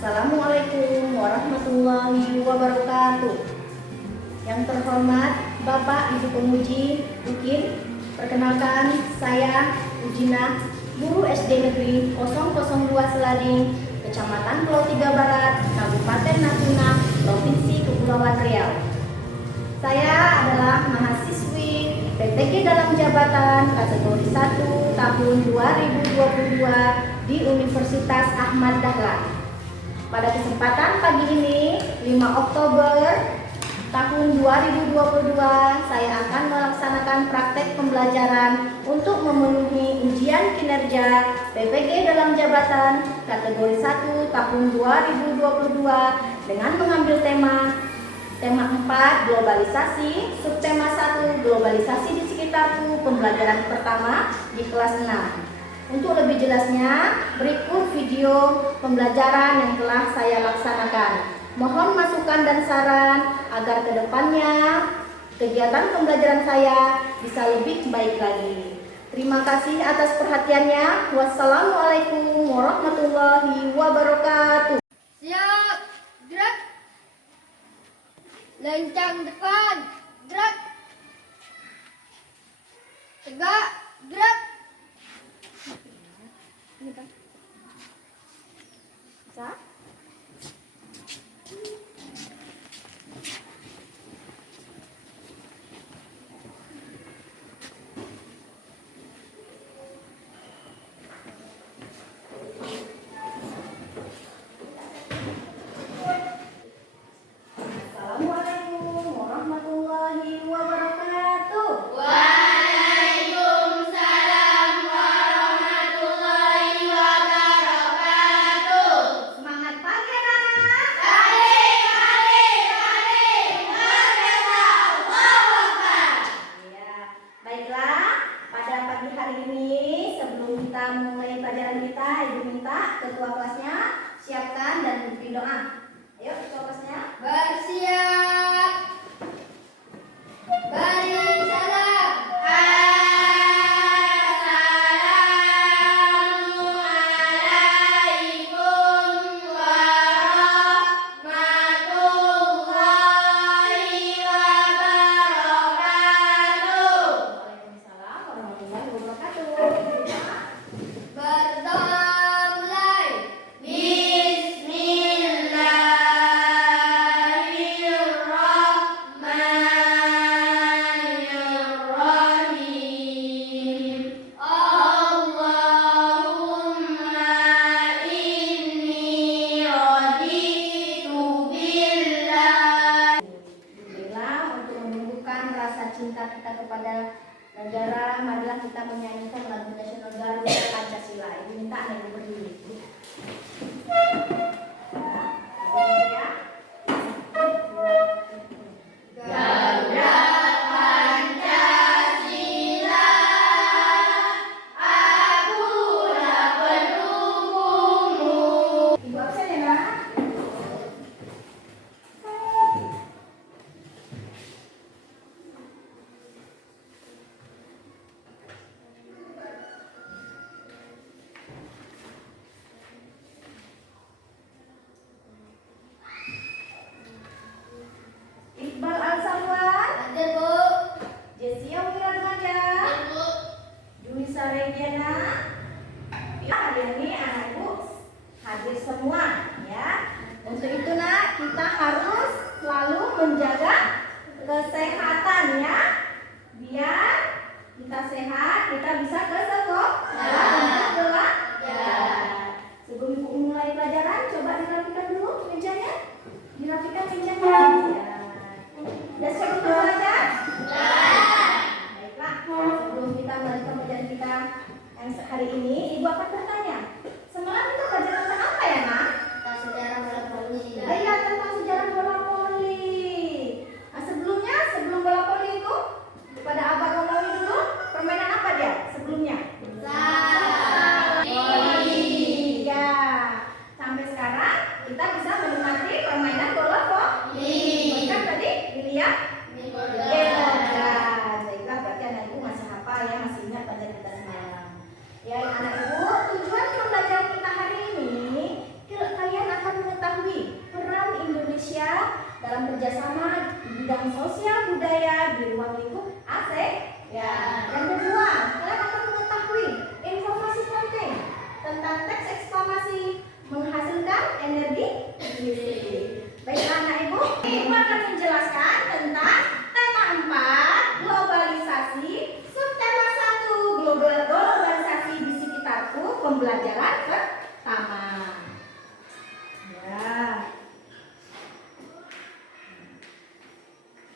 Assalamualaikum warahmatullahi wabarakatuh. Yang terhormat Bapak Ibu Pemuji UKIN, perkenalkan saya Ujina, guru SD Negeri 002 Selading, Kecamatan Pulau Tiga Barat, Kabupaten Natuna, Provinsi Kepulauan Riau. Saya adalah mahasiswi PTG dalam jabatan kategori 1 tahun 2022 di Universitas Ahmad Dahlan. Pada kesempatan pagi ini, 5 Oktober tahun 2022, saya akan melaksanakan praktek pembelajaran untuk memenuhi ujian kinerja PPG dalam jabatan kategori 1 tahun 2022 dengan mengambil tema 4 globalisasi, subtema 1 globalisasi di sekitarku, pembelajaran pertama di kelas 6. Untuk lebih jelasnya, berikut video pembelajaran yang telah saya laksanakan. Mohon masukan dan saran agar kedepannya kegiatan pembelajaran saya bisa lebih baik lagi. Terima kasih atas perhatiannya. Wassalamualaikum warahmatullahi wabarakatuh. Siap, gerak. Lencang depan, gerak. Tegak, gerak. Bisa? Assalamualaikum warahmatullahi wabarakatuh. Waalaikumsalam warahmatullahi wabarakatuh. Semangat pagi anak-anak. Merdeka, Allahu Akbar. Ya, baiklah, pada pagi hari ini sebelum kita mulai pelajaran kita, Ibu minta ketua kelasnya siapkan dan memimpin doa. Ayo ketua kelasnya. Bersiap. Beri salam. Assalamualaikum warahmatullahi wabarakatuh. Waalaikumsalam warahmatullahi wabarakatuh. Berdamai. Bismillahirrahmanirrahim. Allahumma inni raditu billah. Alhamdulillah, untuk menumbuhkan rasa cinta kita kepada negara, marilah kita menyanyikan lagu nasional Garuda Pancasila. Ibu minta anak ibu berdiri. Ya. Garuda Pancasila, akulah pendukungmu. Ibu absen ya, Nak? Iqbal Al-Samwan, Hadir, Bu. Jessia Wirarmaja, Hadir, Bu. Junisa Regiana. Ya, hari ini anak ibu hadir semua ya. Untuk itu nak, kita harus selalu menjaga kesehatan ya. Biar kita sehat, kita bisa ke sekolah untuk belajar. Sebelum ibu mulai pelajaran, coba dirapikan dulu mejanya. Dirapikan mejanya. Ya. Sudah siap untuk belajar? Baiklah, sebelum kita melanjutkan pelajaran kita yang hari ini, ibu akan bertanya, semalam kita belajar tentang apa ya, Nak? Tentang sejarah bola voli. Iya, tentang sejarah bola voli. dalam kerjasama di bidang sosial budaya di ruang lingkup AC. Ya. Yang kedua, kalian akan mengetahui informasi penting tentang teks eksklamasi menghasilkan energi listrik. Baik anak ibu, ibu akan menjelaskan tentang tema 4 globalisasi, subtema 1 globalisasi di sekitarku, pembelajaran pertama. Ya.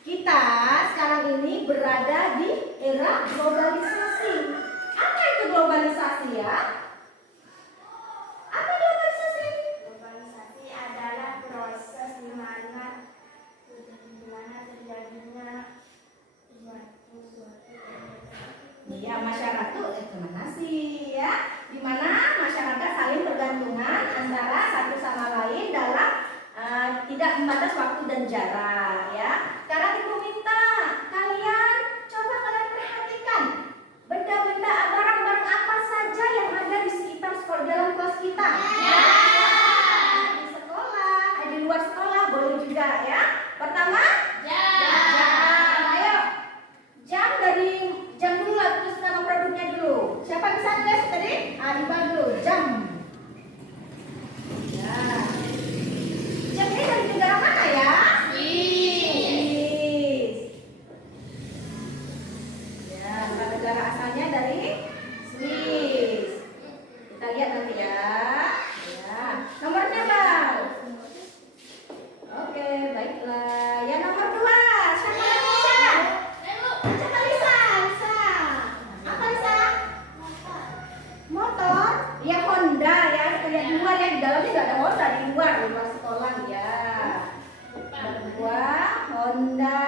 Kita sekarang ini berada di era globalisasi. Apa itu globalisasi ya? Apa globalisasi? Globalisasi adalah proses di mana terjadinya suatu Ya, masyarakat mana sih ya? Di mana masyarakat saling bergantungan antara satu sama lain dalam tidak membatas waktu dan jarak ya. Sekarang ibu minta kalian coba kalian perhatikan benda-benda barang-barang apa saja yang ada di sekitar sekolah dalam kelas kita. Di sekolah, di luar sekolah boleh juga ya. Pertama, jam. Ayo. Jam dari jam dulu lah, terus nama produknya dulu. Siapa bisa tulis tadi? Adiba dulu. Jam. Ya. Jam ini dari negara mana ya? Swiss. Ya, negara asalnya dari Swiss. Kita lihat nanti ya. Ya. Nomornya bang. Oke, baiklah. Ya nomor 2. Siapa yang bisa? Coba Lisa. Apa Lisa? Motor? Ya Honda ya. Kita lihat di luar ya. Di dalamnya nggak ada Honda di luar sekolah ya. Kedua Honda.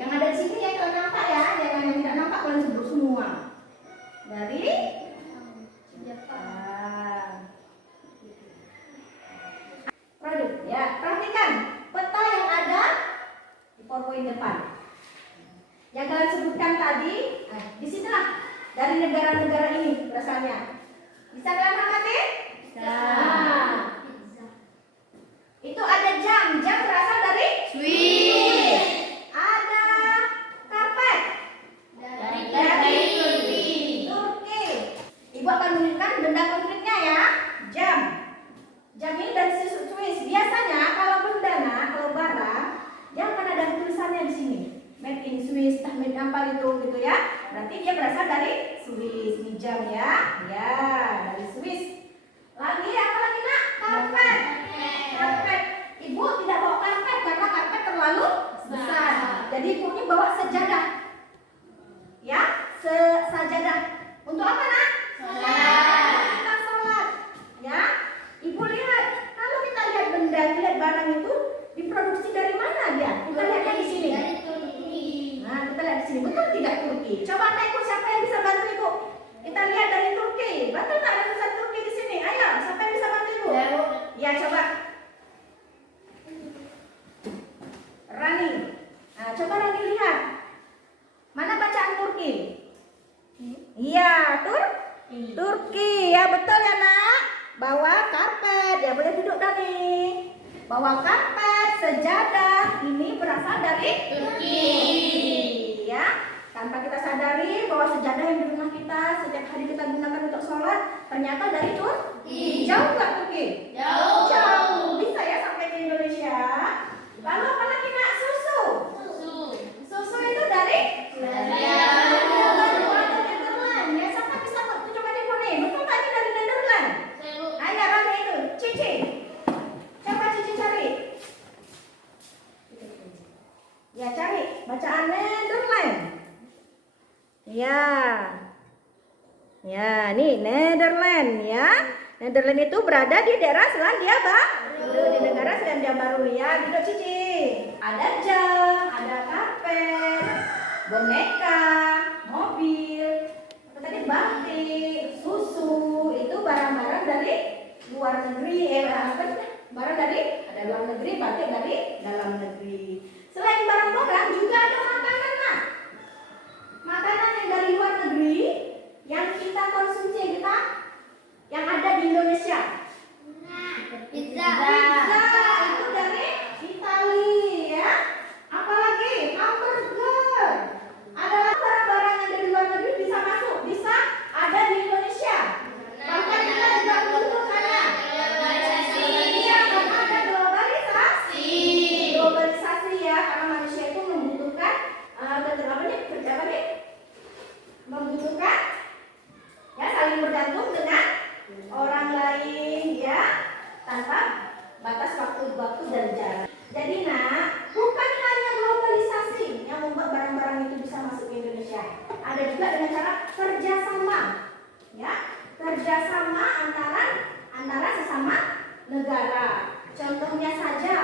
Yang ada di sini ya kalau nampak ya. Yang tidak nampak kalian sebut semua. Dari produk ya. Perhatikan peta yang ada di PowerPoint depan. Yang kalian sebutkan tadi, di sinilah dari negara-negara ini berasalnya. Bisa kalian amati? Bisa. Itu ada jam. Jam berasal dari Swiss. Ada karpet Dari Turki. Ibu akan menunjukkan benda konkretnya ya. Jam. Jam ini dari Swiss. Biasanya kalau benda, kalau barang, dia akan ada tulisannya di sini. Made in Swiss, made apa gitu ya. Berarti dia berasal dari Swiss. Ini jam ya. Ya, dari Swiss. Lagi apa lagi nak? Karpet. Karpet. Ibu tidak bawa karpet karena karpet terlalu besar. Jadi ibunya bawa sejadah. Ya, sejadah. Untuk apa nak? Kita sholat. Ya. Ibu lihat, kalau kita lihat benda, lihat barang itu diproduksi dari mana dia? Kita lihatnya di sini. Nah, kita lihat di sini. Betul tidak Turki? Coba anak ibu siapa yang bisa bantu ibu? Kita lihat dari Turki. Betul tak ada tulisan Turki di sini? Ayo, siapa yang bisa bantu ibu? Ya, coba. Rani. Nah, coba Rani lihat. Mana bacaan Turki? Iya, Turki. Ya, betul ya nak. Bawa karpet, ya boleh duduk Dani. Bawa karpet, sejadah, ini berasal dari Turki. Ya, tanpa kita sadari bahwa sejadah yang di rumah kita setiap hari kita gunakan untuk sholat ternyata dari Turki. Jauh nggak Turki? Jauh. Bisa ya sampai ke Indonesia. Lalu apa lagi nak? Susu. Susu itu dari Ya, siapa bisa coba ibu nih? Betul nggak ini dari Netherlands? Ayo Rani itu, Cici. Coba Cici cari. Ya cari bacaan Netherlands. Ya. Ya, nih Netherlands ya. Netherlands itu berada di daerah Selandia Baru, di negara Selandia Baru ya. Duduk Cici. Ada jam, ada karpet, boneka, mobil, apa tadi batik, susu. Itu barang-barang dari luar negeri. Barang dari ada luar negeri, batik dari dalam negeri. Selain barang-barang juga ada makanan nah. Makanan yang dari luar negeri yang kita konsumsi yang ada di Indonesia. bergabung dengan orang lain ya, tanpa batas waktu dan jarak. Jadi nak, bukan hanya globalisasi yang membuat barang-barang itu bisa masuk ke Indonesia. Ada juga dengan cara kerjasama, ya, kerjasama antara sesama negara. Contohnya saja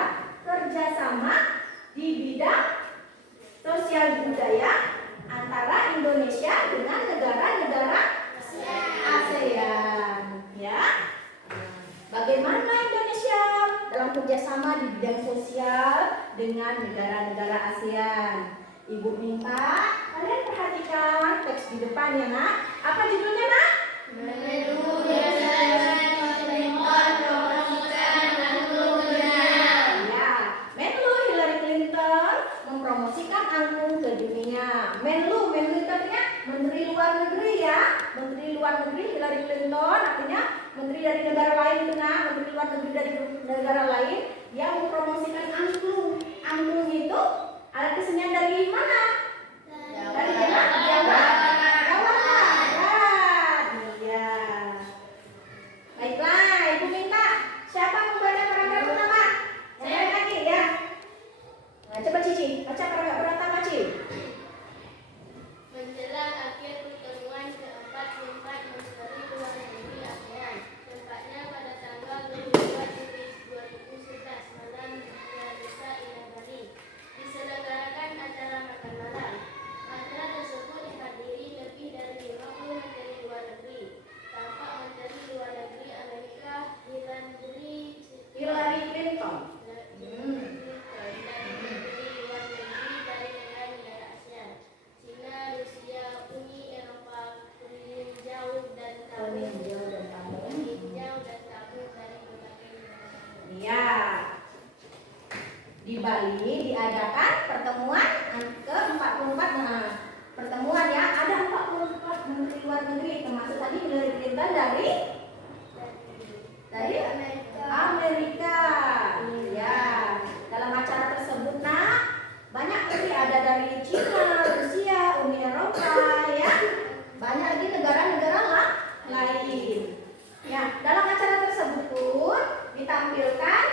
kerjasama di bidang sosial budaya antara Indonesia dengan negara-negara ASEAN, ya. Bagaimana Indonesia dalam kerjasama di bidang sosial dengan negara-negara ASEAN? Ibu minta kalian perhatikan teks di depan ya nak. Apa judulnya nak? Menlu Hillary Clinton mempromosikan angklung ke dunia. Menlu itu artinya Menteri Luar Negeri ya. Menteri Luar Negeri Hillary Clinton artinya menteri dari negara lain itu nah, menteri luar negeri dari negara lain yang mempromosikan angklung. Angklung itu alat kesenian dari mana? Dari Jawa Barat. Iya. Baiklah, ibu minta siapa membaca paragraf pertama? Yang lagi ya. Nah, coba Cici, baca paragraf pertama Cici. Menjelang akhir pertemuan ke-44 Menteri Luar Negeri ASEAN, tepatnya pada tanggal 22 Juli 2011 malam di Nusa Indah, diselenggarakan acara makan malam. Acara tersebut dihadiri lebih dari 50 menteri luar negeri, tampak Menteri Luar Negeri Amerika Hillary Clinton. dan Menteri Luar Negeri dari negara-negara ASEAN, Cina, Rusia, Uni Eropa, Hijau dan Tabung dari berbagai negara. Iya. Di Bali diadakan pertemuan ke-44. Nah, pertemuan ya, ada 44 menteri luar negeri termasuk tadi Hillary Clinton dari Amerika. Ya, dalam acara tersebut nah banyak menteri ada dari Cina, Rusia, Uni Eropa ya. Banyak lagi negara-negara lain. Ya, dalam acara tersebut pun ditampilkan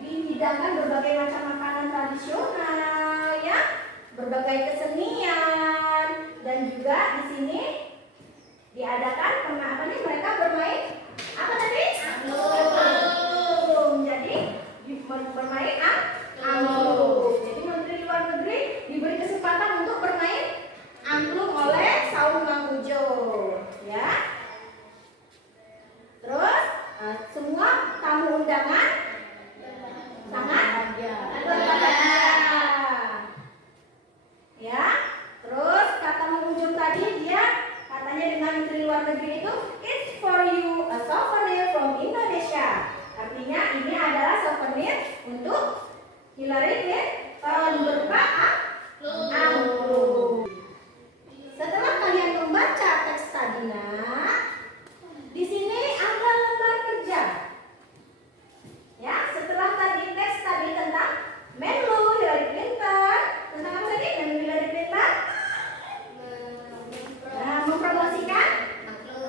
dihidangkan berbagai macam makanan tradisional ya, berbagai kesenian dan juga di sini diadakan mereka bermain apa tadi? Angklung. Jadi bermain angklung. Jadi Menteri Luar Negeri diberi kesempatan untuk bermain angklung oleh Saung Mamuju ya. Terus semua tamu undangan sangat berbahagia. Ya. Terus kata pengunjung tadi dia katanya dengan Menteri Luar Negeri itu it's for you a souvenir from Indonesia. Artinya ini adalah souvenir untuk Hillary Clinton berupa angklung. Setelah kalian membaca teks tadi nak, di sini ada lembar kerja. Ya, setelah tadi teks tadi tentang Menlu Hillary Clinton, tentang apa tadi? Menlu Hillary Clinton mempromosikan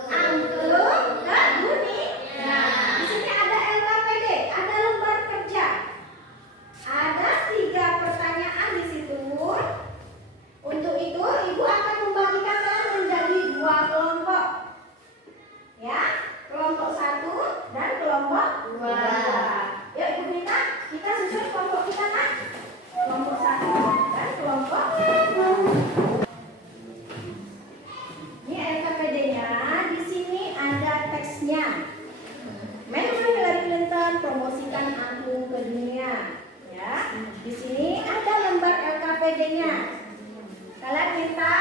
angklung ke dunia. Di sini ada LKPD, ada lembar kerja. Ada 3 pertanyaan di situ. Untuk itu, Ibu akan membagikan kalian menjadi 2 kelompok. Ya, kelompok 1 dan kelompok 2. Ya, Ibu minta kita susun kelompok kita kan? Kelompok 1 dan kelompok 2. Ini LKPD-nya, di sini ada teksnya. Menlu Hillary Clinton promosikan angklung ke dunia. Ya, di sini ada lembar LKPD-nya. Kalian minta,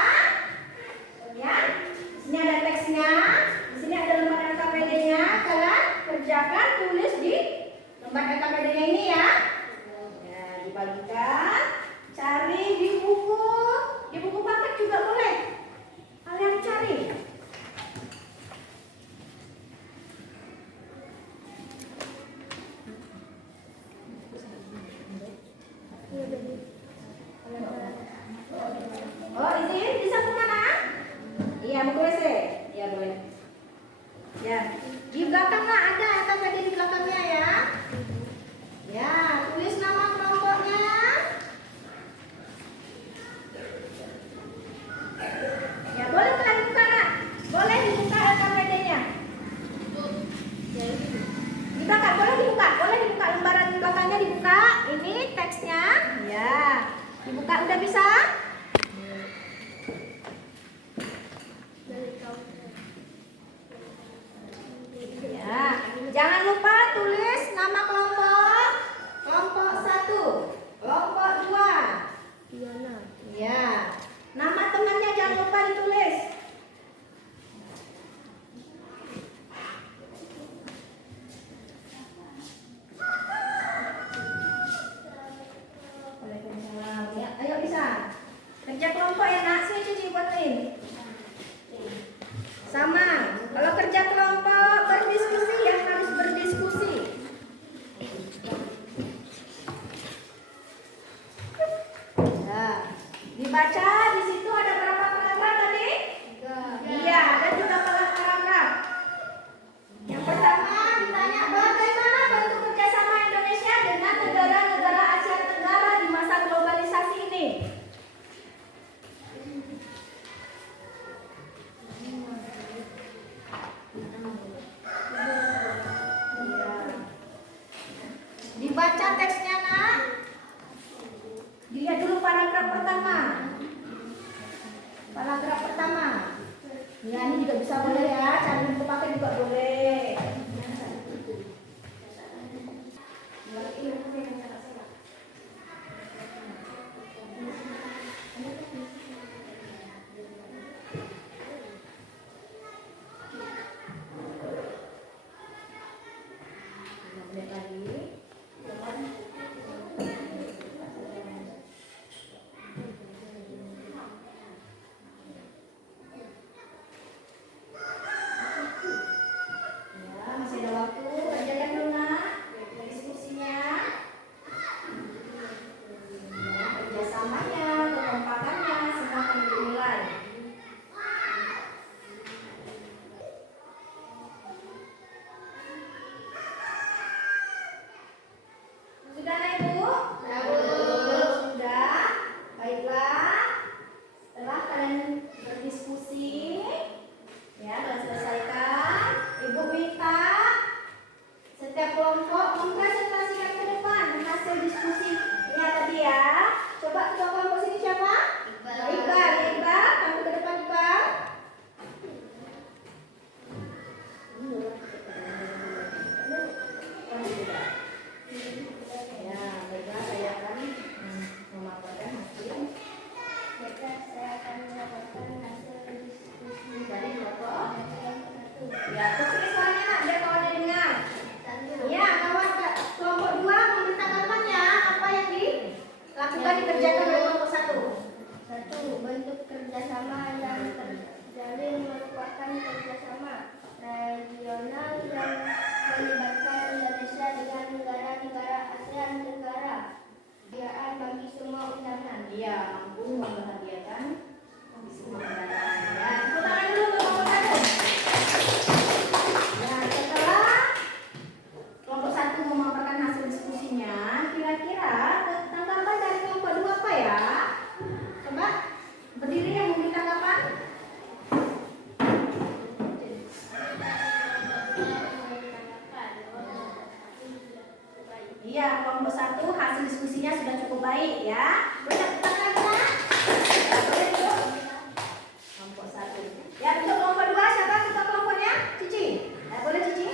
ya, di sini ada teksnya, di sini ada lembar LKPD-nya. Kalian kerjakan tulis di lembar LKPD-nya ini ya. Ya, dibagikan, cari di buku paket juga boleh. Kalian cari. Oh, izin bisa ke mana? Iya, buku WC. Iya, boleh. Ya, di belakang Nak ada KPD di belakangnya ya. Ya, tulis nama kelompoknya. Ya, boleh kalian buka Nak. Boleh dibuka KPD-nya. Di belakang boleh dibuka lembaran di belakangnya dibuka. Ini teksnya. Ya, dibuka udah bisa? Ya, jangan lupa tulis nama kelompok. Kelompok 1, kelompok 2. Ya, nama temannya jangan lupa ditulis. Waalaikumsalam. Ya, ayo bisa. Kerja kelompok ya Nak, sini Cici buatin. Sama, kalau kerja kelompok berdiskusi ya harus berdiskusi. Nah, dibaca di situ ada berapa paragraf tadi? 3. Iya, ada 3 paragraf. Yang pertama ditanya bagaimana bentuk kerjasama Indonesia dengan negara-negara Asia Tenggara di masa globalisasi ini? Dibaca teksnya Nak. Dilihat dulu paragraf pertama. Paragraf pertama. Ya, ini juga bisa boleh ya, cari buku pakai juga boleh. Iya, kelompok 1 hasil diskusinya sudah cukup baik ya. Boleh kita lagi ya, boleh dulu. Kelompok 1. Ya, untuk kelompok 2 siapa ketua kelompoknya? Cici. Ya, boleh Cici.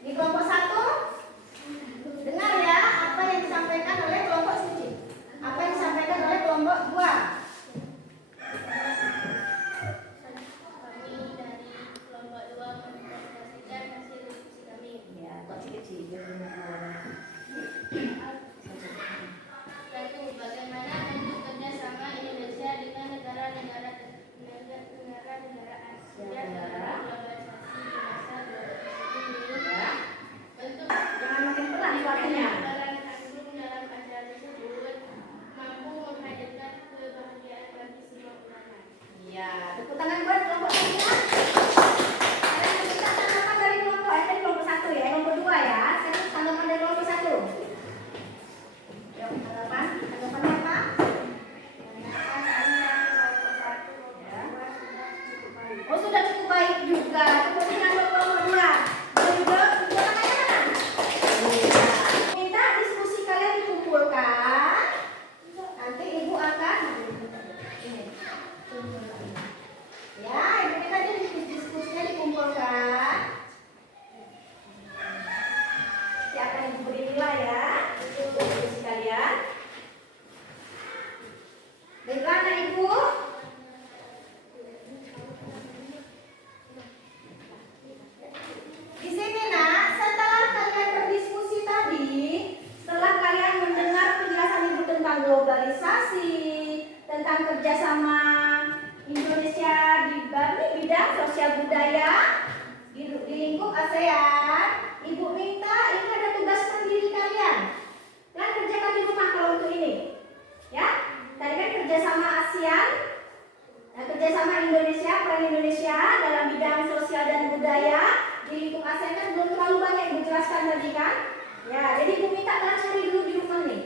Di kelompok 1 dengar ya apa yang disampaikan oleh kelompok Cici. Apa yang disampaikan oleh kelompok 2. budaya di lingkup ASEAN kan belum terlalu banyak Ibu jelaskan tadi kan. Ya, jadi Ibu minta kalian cari dulu di rumah nih.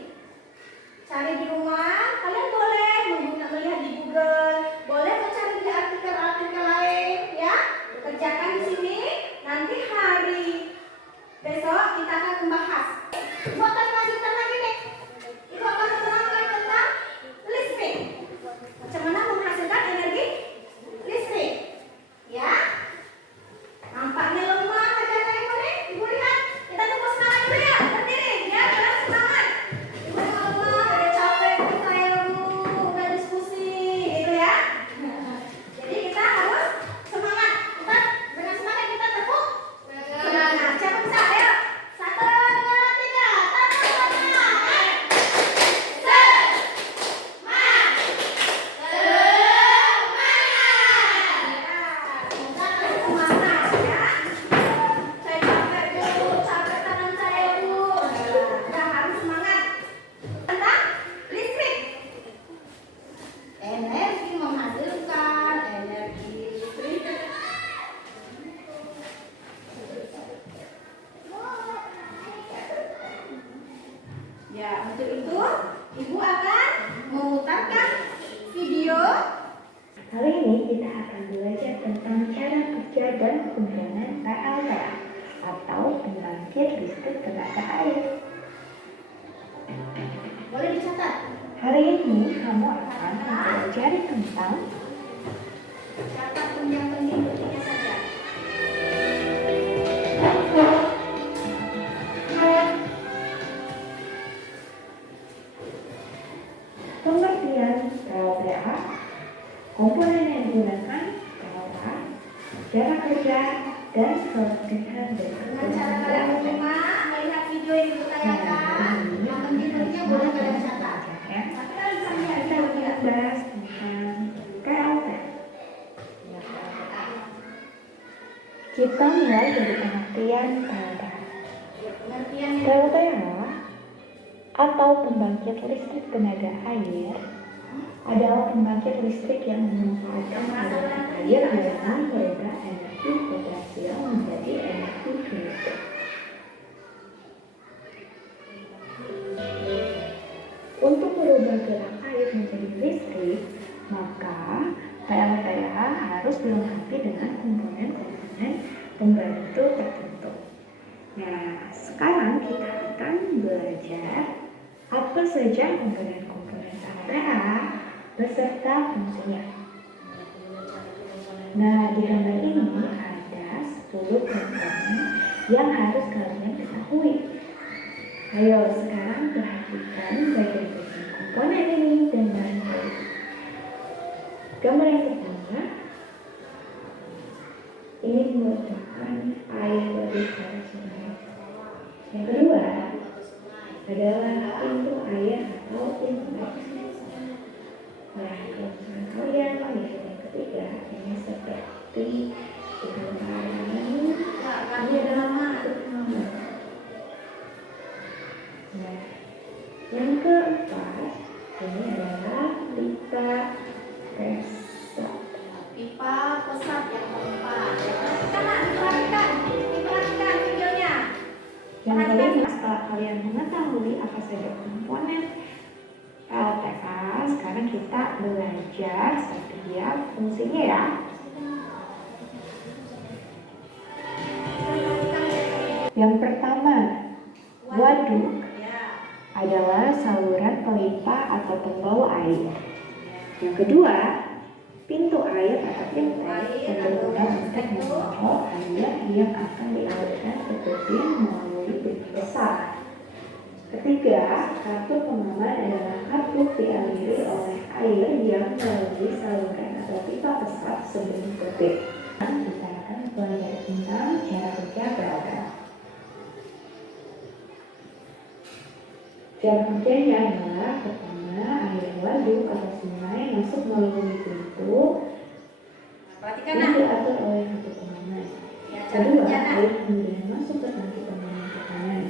Cari di rumah, kalian boleh melihat di Google, boleh mencari di artikel-artikel lain, ya. Kerjakan di sini, nanti hari besok kita akan membahas. Ibu akan melanjutkan lagi nih. Ibu akan menerangkan tentang listrik. Macam mana menghasilkan energi listrik, ya. Nampaknya lemah aja Ibu nih. Ibu lihat, kita tunggu semangat dulu ya. Berdiri, ya, dalam semangat. Ibu lemah, ada capek saya Bu, udah diskusi, gitu ya. Jadi kita harus semangat. Kita dengan semangat kita tepuk semangat. Siapa bisa? Ayo. 1, 2, 3. Tepuk semangat. Energi menghasilkan energi listrik. Ya, untuk itu Ibu akan memutarkan video. Kali ini kita akan belajar tentang cara kerja dan fungsional PLTA atau pembangkit listrik tenaga air. Boleh dicatat. Hari ini kamu akan mempelajari tentang Catat pun yang penting-pentingnya saja. pengertian PLTA, komponen yang digunakan PLTA, cara kerja, dan kepentingan dari Dengan cara kalian di rumah melihat video yang Ibu tayangkan, yang penting-pentingnya boleh kalian catat. Tapi kalian bisa melihat kita akan video. membahas tentang PLTA. Kita mulai dari pengertian PLTA. Pengertian yang PLTA atau pembangkit listrik tenaga air adalah pembangkit listrik yang memanfaatkan aliran air dengan merubah energi potensial menjadi energi kinetik. Untuk merubah gerak air menjadi listrik, maka PLTA harus dilengkapi dengan komponen-komponen pembantu tertentu. Nah, sekarang kita akan belajar apa saja komponen-komponen PLTA beserta fungsinya. Nah, di gambar ini ada 10 komponen yang harus kalian ketahui. Ayo sekarang perhatikan bagian-bagian komponen ini dan bahan. Gambar yang pertama, ini merupakan air dari sungai. Yang kedua adalah pintu air atau inlet. Nah, kalau misalkan kalian lihat yang ketiga, ini seperti gambar ini adalah masuk kamar. Nah, yang keempat ini adalah pipa pesat. pipa pesat yang keempat. Diperhatikan videonya. Yang kelima, setelah kalian mengetahui apa saja komponen PLTA, sekarang kita belajar setiap fungsinya ya. Yang pertama, waduk adalah saluran pelipah atau pembawa air. Yang kedua, pintu air atau intake yang berguna untuk mengontrol air yang akan dialirkan ke tubing melalui pintu besar. Ketiga, kartu pengaman adalah kartu dialiri oleh air yang melalui saluran atau pipa besar sebelum tubing. Kita akan belajar tentang cara kerja PLTA. Cara kerjanya adalah pertama, air waduk atau sungai masuk melalui pintu yang diatur oleh kartu pengaman. Kedua, air kemudian masuk ke tangki pengaman tekanan.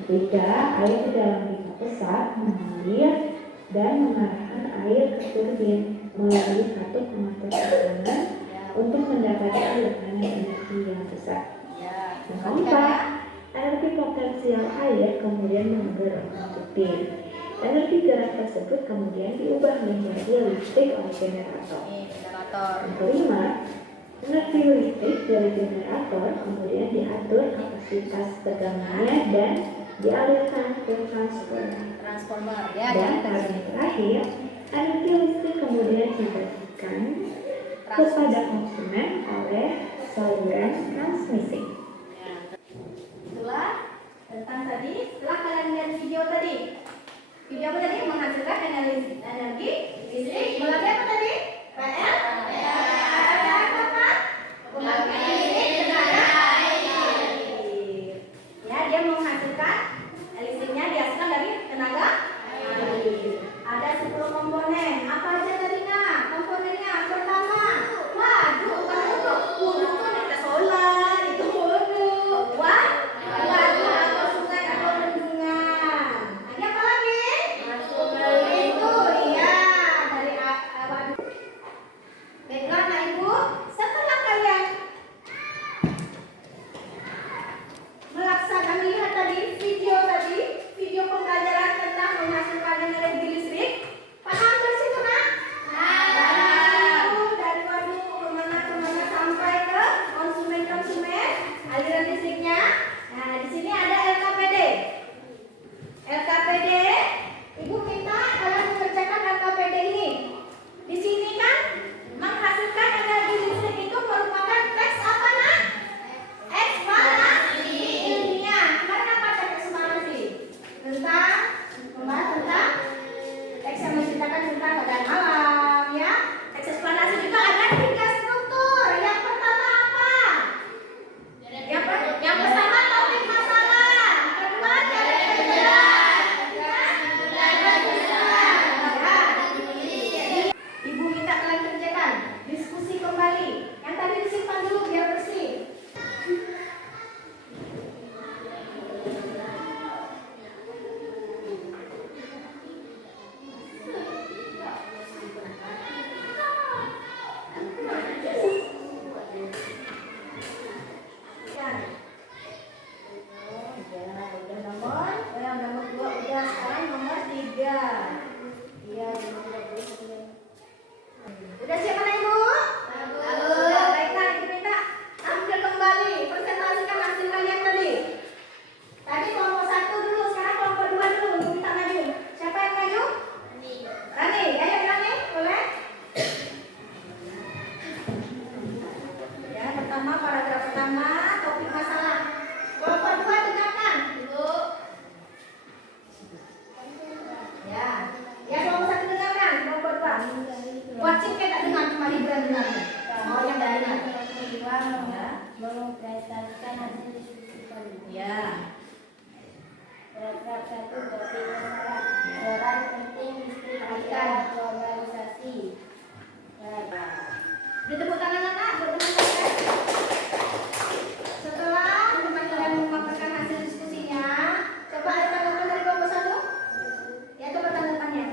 Ketiga, air ke dalam pipa besar mengalir dan mengarahkan air ke turbin melalui kartu pengatur tekanan untuk mendapatkan tekanan energi yang kemudian menggerakkan pin. Energi gerak tersebut kemudian diubah menjadi listrik oleh generator. Yang kelima, energi listrik dari generator kemudian diatur kapasitas tegangannya dan dialirkan ke transformer. Dan yang terakhir, energi listrik kemudian dibagikan kepada konsumen oleh saluran transmisi. Itulah tentang tadi. Setelah kalian lihat video tadi, video apa tadi? Menghasilkan energi listrik melalui apa tadi? PL. Pembangkit listrik tenaga air. Ya, dia menghasilkan listriknya dihasilkan dari tenaga air. Ada 10 komponen. Apa aja tadi nak? Komponennya pertama, waduk. Waduk itu ada solar, itu waduk. Waduk atau sungai atau bendungan. Lagi apa lagi? Itu iya dari waduk. Baiklah anak ibu, setelah kalian melaksanakan melihat tadi video pembelajaran tentang menghasilkan energi listrik, paham dari situ nak? Dari waduk kemana sampai ke konsumen aliran listriknya. Nah, di sini ada LKPD. LKPD, ibu minta kalian mengerjakan LKPD ini. Di sini kan menghasilkan energi listrik itu merupakan teks apa nak? Ekspansi ilmiah. Kemarin apa teks ekspansi? Membahas tentang teks yang menceritakan tentang keadaan alam, ya. Teks ekspansi juga ada 3 struktur. Yang pertama apa? Yang pertama topik masalah. Kedua dari penjelasan. Ibu minta kalian kerjakan diskusi kembali. Yang tadi disimpan dulu biar bersih. Yang nomor 2 udah, sekarang nomor 3. Iya, udah siap anak ibu? Baiklah, ibu minta ambil kembali, presentasikan hasil kalian tadi. Tadi kelompok 1 dulu, sekarang kelompok 2 dulu. Ibu minta maju. Siapa yang maju? Rani, ayo Rani, boleh? Ya, pertama paragraf pertama, topik masalah. Kelompok 2 dengarkan. Ya, ya kelompok 1 dengarkan, kelompok 2. Watching kayak tak dengar, cuma hiburan dengar. Oh, yang tak dengar. Ya. Mempresentasikan hasil diskusi kami. Ya. Paragraf 1 topik masalah. Peran penting listrik adalah globalisasi. Beri tepuk tangan anak buat teman-teman. Setelah teman-teman memaparkan hasil diskusinya, coba ada tanggapan dari kelompok 1. Ya, coba tanggapannya.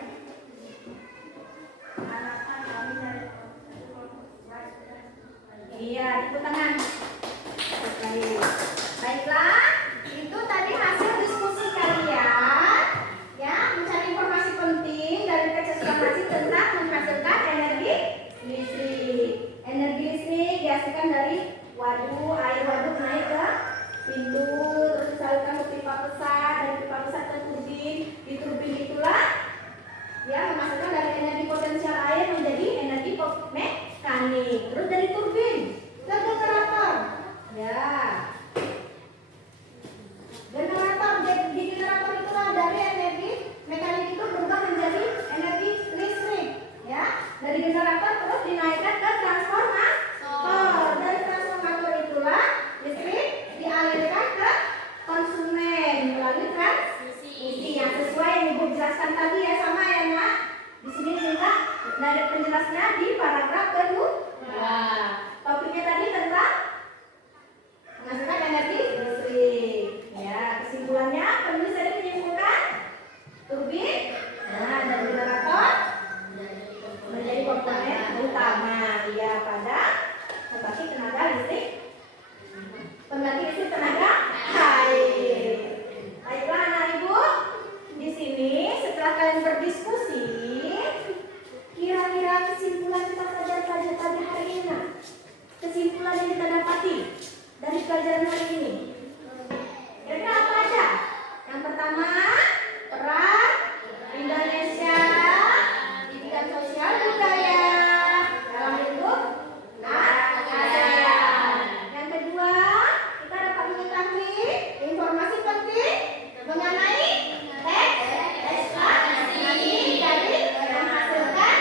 Iya, tepuk tangan. Baik. Baiklah, itu tadi hasil diskusi kalian. Ya, mencari informasi penting dari teks ekspansi tentang menghasilkan energi listrik. Energi listrik dihasilkan dari waduk, air waduk naik ke pintu, terus disalurkan ke pipa besar, dari pipa besar ke turbin. Di turbin itulah ya memasukkan dari energi potensial air menjadi energi mekanik. Terus dari turbin ke generator. Ya. Generator, di generator itulah dari energi mekanik itu berubah menjadi energi listrik. Ya. Dari generator terus dinaikkan ke transformator. Dari transformator itulah listrik dialirkan ke konsumen melalui transmisi yang sesuai yang ibu jelaskan tadi ya, sama ya nak. Di sini minta dari penjelasnya di paragraf kedua. Topik Nasional yang kita dapati dari pelajaran hari ini? Kira-kira apa aja? Yang pertama, peran Indonesia di bidang sosial budaya dalam bentuk ASEAN. Yang kedua, kita dapat mengetahui informasi penting mengenai ekspansi dari menghasilkan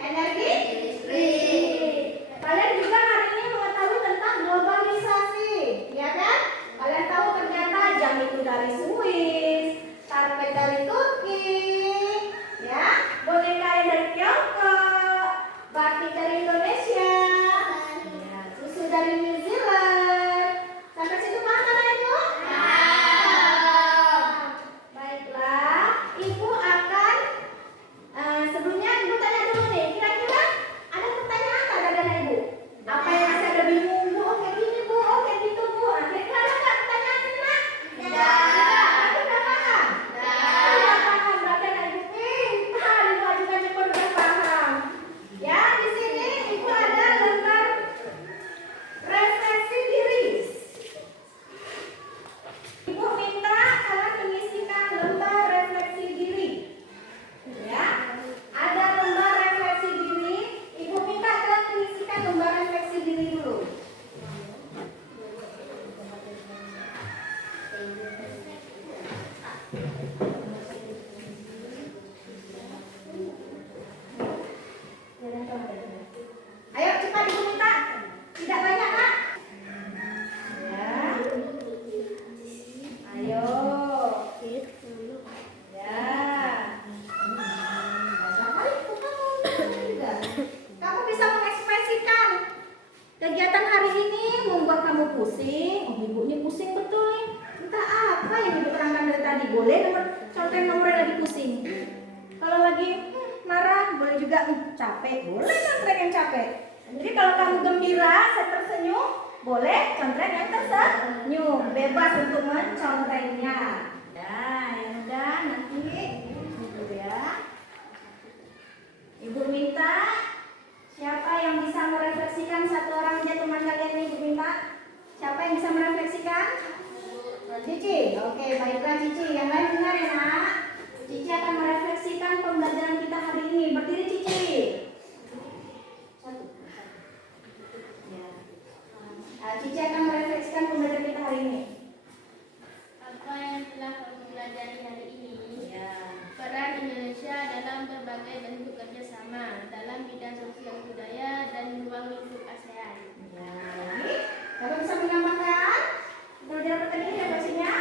energi listrik. Kalian juga hari ini mengetahui tentang globalisasi, ya kan? Kalian tahu ternyata jam itu dari Swiss, karpet dari Turki, ya, boneka dari Tiongkok, batik dari Indonesia, ya, susu dari New Zealand. Sampai situ paham kan Ibu? Baiklah, Ibu akan sebelumnya Ibu tanya dulu nih, kira-kira ada pertanyaan nggak dari anak Ibu? Apa yang masih ada bingung Bu? Oh kayak gini Bu, oh kayak gitu Bu. Nah, kira-kira ada nggak pertanyaan Nak? Tapi udah paham? Udah paham, berarti anak Ibu pintar, Ibu ajukan cepat udah paham. Ya, di sini Ibu ada lembar refleksi diri. Ibu minta kalian mengisikan lembar refleksi diri. Ya, ada lembar refleksi diri. Ibu minta kalian mengisikan lembar refleksi diri dulu. Ayo cepat Ibu minta. Tidak banyak Kak. Ya. Ayo. Ya. Kamu bisa mengekspresikan kegiatan hari ini membuat kamu pusing. Oh, Ibu ini pusing betul nih. Entah apa yang Ibu terangkan dari tadi. Boleh contohin nomor yang lagi pusing. Kalau lagi marah, boleh juga capek. Boleh contohin yang capek. Jadi kalau kamu gembira, saya tersenyum, boleh contohin yang tersenyum. Bebas untuk mencontohnya. Ya, yang udah nanti Ibu ya. Ibu minta siapa yang bisa merefleksikan satu orang aja teman kalian nih, Ibu minta. Siapa yang bisa merefleksikan? Cici. Oke, baiklah Cici. Yang lain dengar ya Nak. Cici akan merefleksikan pembelajaran kita hari ini. Berdiri Cici. Cici akan merefleksikan pembelajaran kita hari ini. Apa yang telah kamu pelajari hari ini? Ya. Peran Indonesia dalam berbagai bentuk kerjasama dalam bidang sosial budaya dan ruang lingkup ASEAN. Ya. Bapak bisa menambahkan pelajaran penting ya pastinya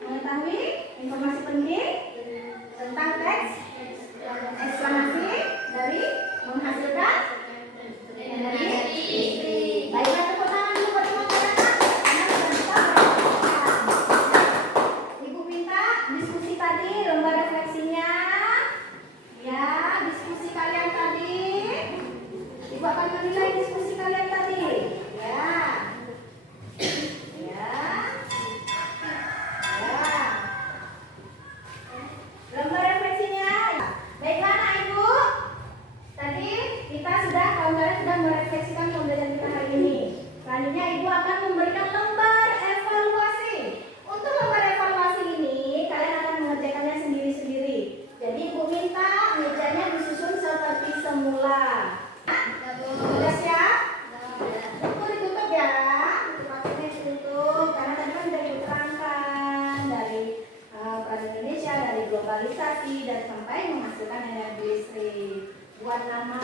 mengetahui informasi penting tentang teks eksplanasi dari menghasilkan energi listrik. Baiklah, tepuk tangan dulu buat teman-teman karena sudah bisa merefleksikan. Ibu minta diskusi tadi, lembar refleksinya. Ya, diskusi kalian tadi. Ibu akan menilai diskusi kalian tadi. Ya. Ya. Ya. Lembar refleksinya. Baiklah anak Ibu. Tadi kita kalian sudah merefleksikan pembelajaran kita hari ini. Selanjutnya Ibu akan memberikan lembar evaluasi. Untuk lembar evaluasi ini kalian akan mengerjakannya sendiri-sendiri. Jadi Ibu minta mejanya disusun seperti semula. Sudah siap? Buku ditutup ya. Buku ditutup karena tadi kan sudah diterangkan dari peran Indonesia, dari globalisasi dan sampai menghasilkan energi listrik. Buat nama.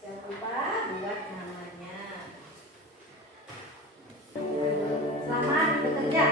Jangan lupa buat namanya. Selamat bekerja.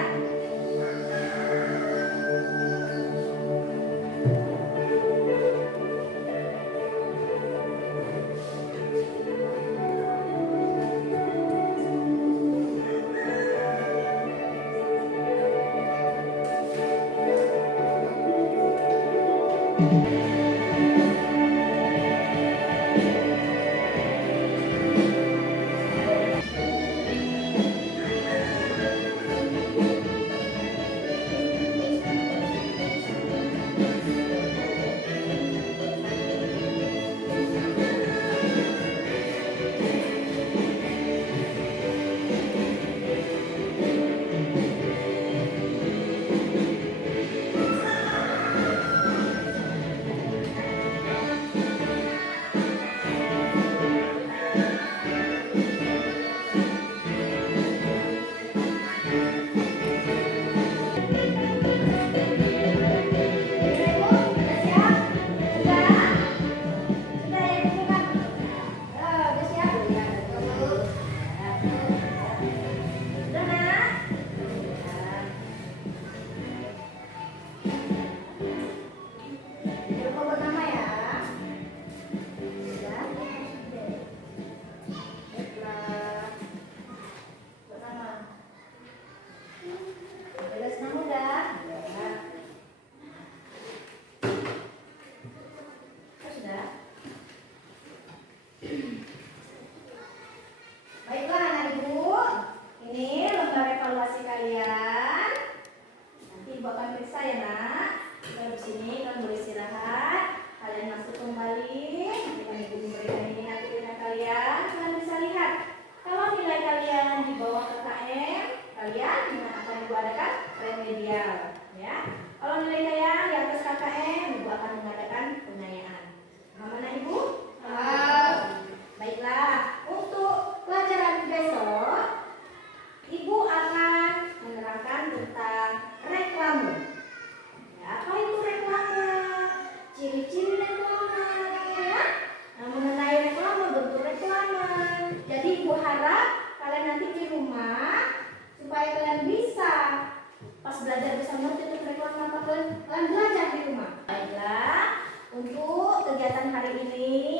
pelajaran hari ini?